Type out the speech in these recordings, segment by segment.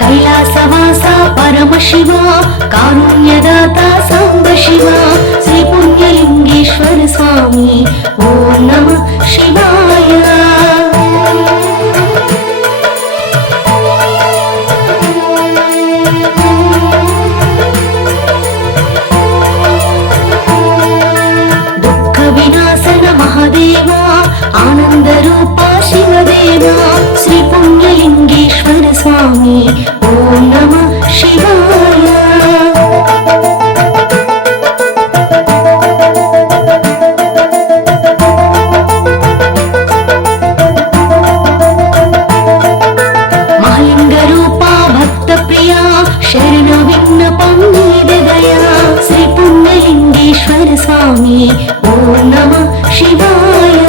కైలాసవాస పరమశివ కారుణ్యదాత సాంబ శివ శ్రీ పుణ్యలింగేశ్వర స్వామి ఓం నమః శివాయ. దుఃఖ వినాశన మహాదేవా ఆనంద రూప శివదేవా శ్రీ పుణ్యలింగేశ్వర స్వామి ఓం నమః శివాయ. మహలింగ రూప భక్త ప్రియా శరణ విన్నపం నీదయా శ్రీ పుణ్యలింగేశ్వర స్వామి ఓం నమః శివాయ.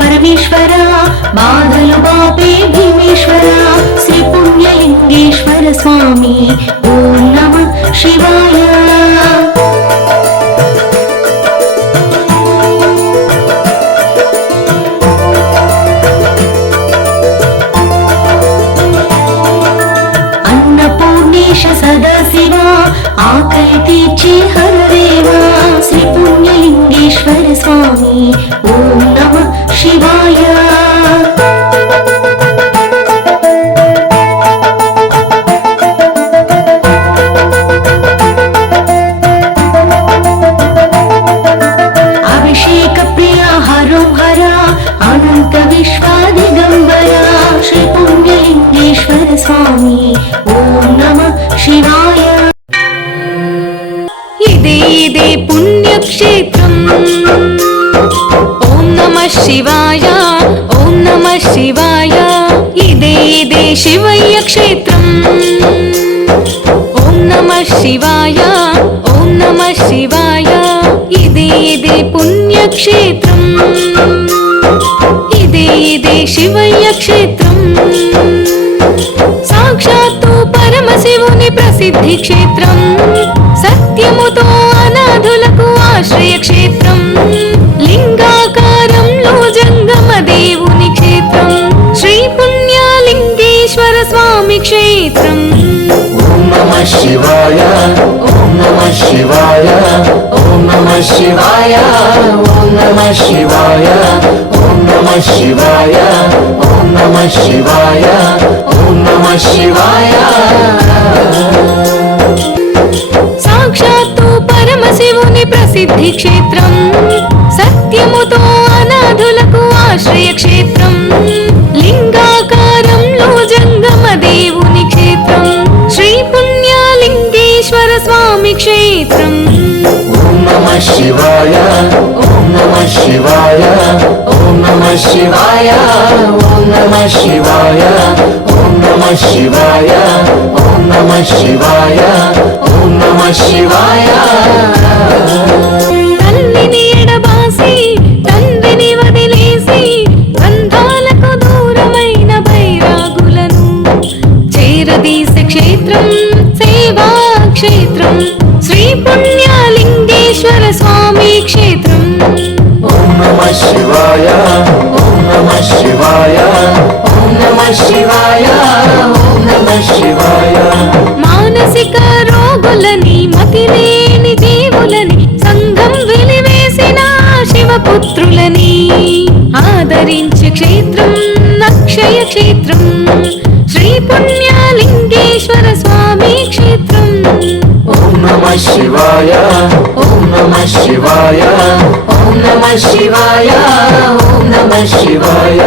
పరమేశ్వర బాధలు బాపే భీమేశ్వర శ్రీ పుణ్యలింగేశ్వర స్వామి ఓం నమః శివాయ. అన్నపూర్ణేశ సదాశివ ఆకలి తీర్చే హరదేవా శ్రీ పుణ్యలింగేశ్వర స్వామి ఓం నమః శివాయ. అభిషేక ప్రియ హరం హర అనంత విశ్వ దిగంబర శ్రీ పుణ్యలింగేశ్వర స్వామి ఓం నమః శివాయ. ఇదే పుణ్యక్షేత్రం ఓం నమః శివాయ ఓం నమః శివాయ. ఇదే శివయ్య క్షేత్రం ఓం నమః శివాయ ఓం నమః శివాయ. ఇదే పుణ్యక్షేత్రం ఇదే శివయ్య క్షేత్రం. సాక్షాత్తు పరమశివుని ప్రసిద్ధి క్షేత్రం సత్యముతో అనాథులకు ఆశ్రయ క్షేత్రం లింగాకారంలో జంగమ దేవుని క్షేత్రం శ్రీ పుణ్యలింగేశ్వర స్వామి క్షేత్రం. ఓం నమః శివాయ ఓం నమః శివాయ ఓం నమః శివాయ ఓం నమః శివాయ ఓం నమః శివాయ ఓం నమః శివాయ ఓం నమః శివాయ. సాక్షాత్తు పరమశివుని ప్రసిద్ధి క్షేత్రం సత్యముతో అనాథులకు ఆశ్రయ క్షేత్రం లింగాకారంలో జంగమ దేవుని క్షేత్రం శ్రీ పుణ్యలింగేశ్వర స్వామి క్షేత్రం. ఓం నమః శివాయ ఓం నమః శివాయ ఓం నమః శివాయ ఓం నమః శివాయ ఓం నమః శివాయ ఓం నమః శివాయ ఓం నమః శివాయ. తల్లిని ఎడబాసి తండ్రిని వదిలేసి బంధాలకు దూరమైన బైరాగులను చేరదీసే క్షేత్రం సేవా క్షేత్రం శ్రీ పుణ్యలింగేశ్వర స్వామి క్షేత్రం. ఓం నమః శివాయ ఓం నమః శివాయ ఓం నమః శివాయ ఓం నమః శివాయ. మానసిక రోగులని మతిలేని జీవులని సంఘం వెలివేసిన శివపుత్రులని ఆదరించే క్షేత్రం అక్షయ క్షేత్రం శ్రీ పుణ్యలింగేశ్వర స్వామి క్షేత్రం. ఓం నమః శివాయ ఓం నమః శివాయ ఓం నమః శివాయ ఓం నమః శివాయ.